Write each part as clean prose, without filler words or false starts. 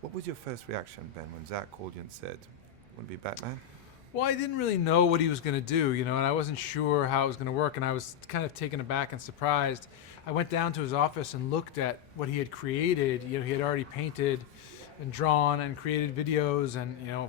What was your first reaction, Ben, when Zack called you and said, "Want to be Batman"? Well, I didn't really know what he was going to do, and I wasn't sure how it was going to work, and I was kind of taken aback and surprised. I went down to his office and looked at what he had created. He had already painted and drawn and created videos, and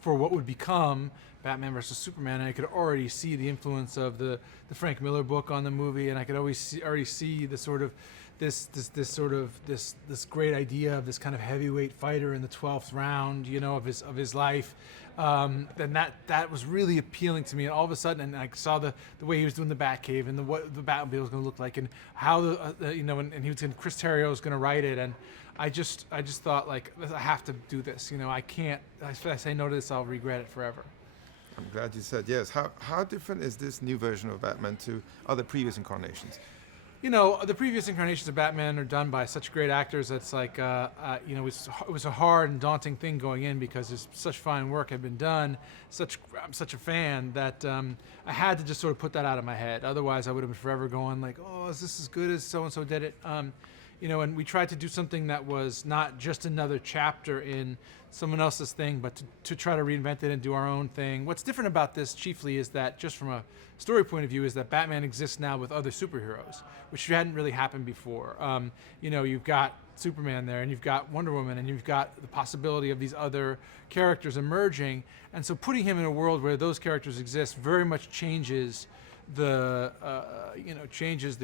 for what would become Batman versus Superman. And I could already see the influence of the Frank Miller book on the movie, and I could already see the sort of this great idea of this kind of heavyweight fighter in the 12th round, of his life. Then that was really appealing to me, and all of a sudden, and I saw the way he was doing the Batcave and what the Batmobile was going to look like, and how and he was Chris Terrio was going to write it, and I just thought, like, I have to do this. I can't. If I say no to this, I'll regret it forever. I'm glad you said yes. How different is this new version of Batman to other previous incarnations? The previous incarnations of Batman are done by such great actors. That's like, it was a hard and daunting thing going in because there's such fine work had been done. I'm such a fan that I had to just sort of put that out of my head. Otherwise, I would have been forever going like, oh, is this as good as so and so did it? And we tried to do something that was not just another chapter in someone else's thing, but to try to reinvent it and do our own thing. What's different about this chiefly is that, just from a story point of view, is that Batman exists now with other superheroes, which hadn't really happened before. You've got Superman there, and you've got Wonder Woman, and you've got the possibility of these other characters emerging. And so putting him in a world where those characters exist very much changes the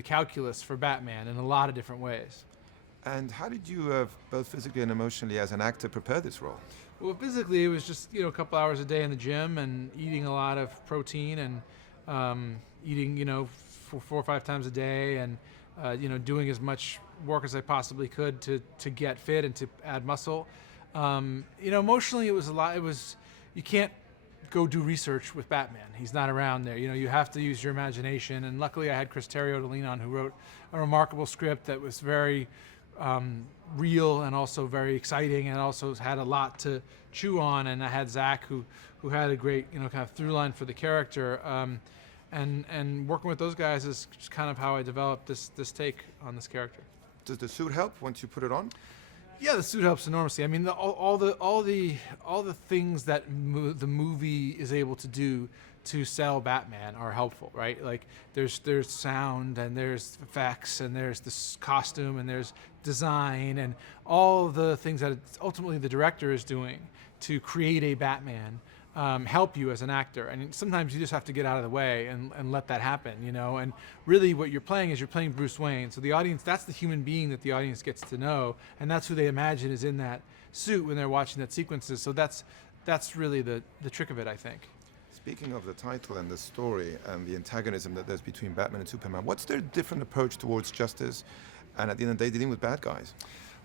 calculus for Batman in a lot of different ways. And how did you, both physically and emotionally, as an actor, prepare this role? Well, physically, it was just a couple hours a day in the gym and eating a lot of protein and eating for 4 or 5 times a day and doing as much work as I possibly could to get fit and to add muscle. Emotionally, it was a lot. You can't go do research with Batman. He's not around there. You have to use your imagination. And luckily, I had Chris Terrio to lean on, who wrote a remarkable script that was very real and also very exciting, and also had a lot to chew on. And I had Zack, who had a great kind of through line for the character. And working with those guys is just kind of how I developed this take on this character. Does the suit help once you put it on? Yeah, the suit helps enormously. I mean, all the things that the movie is able to do to sell Batman are helpful, right? Like there's sound, and there's effects, and there's this costume, and there's design, and all the things that ultimately the director is doing to create a Batman help you as an actor. And sometimes you just have to get out of the way and let that happen, And really what you're playing Bruce Wayne. So the audience, that's the human being that the audience gets to know, and that's who they imagine is in that suit when they're watching that sequences. So that's really the trick of it, I think. Speaking of the title and the story and the antagonism that there's between Batman and Superman, what's their different approach towards justice and at the end of the day dealing with bad guys?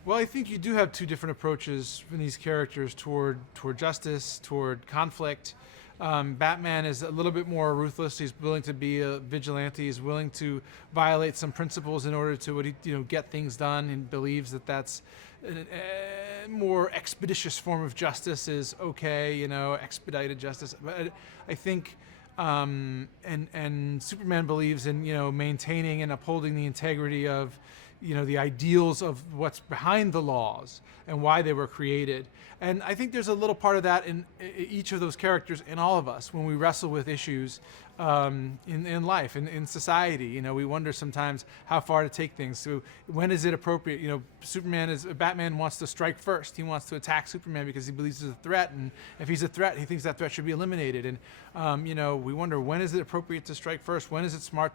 Well, I think you do have two different approaches from these characters toward justice, toward conflict. Batman is a little bit more ruthless. He's willing to be a vigilante. He's willing to violate some principles in order to get things done, and believes that that's a more expeditious form of justice is okay, expedited justice. But I think and Superman believes in maintaining and upholding the integrity of the ideals of what's behind the laws and why they were created. And I think there's a little part of that in each of those characters, in all of us, when we wrestle with issues in life, in society. We wonder sometimes how far to take things. So when is it appropriate? Batman wants to strike first. He wants to attack Superman because he believes he's a threat, and if he's a threat, he thinks that threat should be eliminated. And we wonder, when is it appropriate to strike first? When is it smart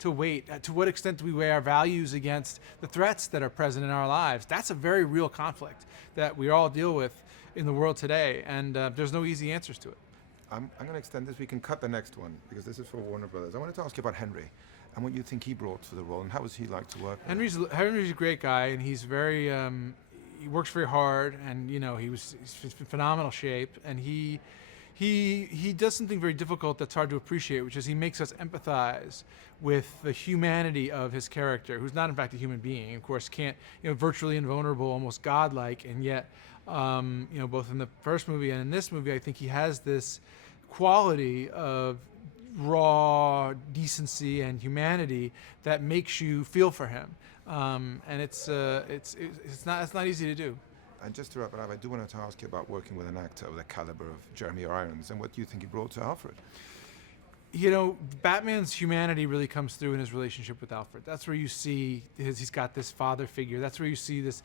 to wait? To what extent do we weigh our values against the threats that are present in our lives? That's a very real conflict that we all deal with in the world today, and there's no easy answers to it. I'm going to extend this. We can cut the next one because this is for Warner Brothers. I wanted to ask you about Henry and what you think he brought to the role, and how was he like to work with? Henry's a great guy, and he's very he works very hard, and he's in phenomenal shape, and he does something very difficult that's hard to appreciate, which is he makes us empathize with the humanity of his character, who's not in fact a human being. Of course, can't virtually invulnerable, almost godlike, and yet both in the first movie and in this movie, I think he has this quality of raw decency and humanity that makes you feel for him. and it's not easy to do. And just to wrap it up, I do want to ask you about working with an actor of the caliber of Jeremy Irons, and what do you think he brought to Alfred? You know, Batman's humanity really comes through in his relationship with Alfred. That's where you see he's got this father figure. That's where you see this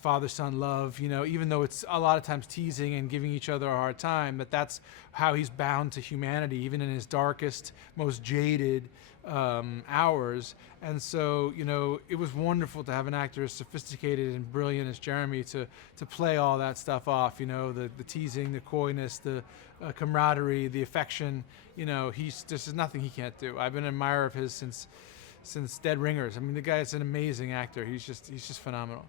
father-son love. You know, even though it's a lot of times teasing and giving each other a hard time, but that's how he's bound to humanity, even in his darkest, most jaded hours. And so, you know, it was wonderful to have an actor as sophisticated and brilliant as Jeremy to play all that stuff off. You know, the teasing, the coyness, the camaraderie, the affection. You know, there's nothing he can't do. I've been an admirer of his since Dead Ringers. I mean, the guy is an amazing actor. He's just phenomenal.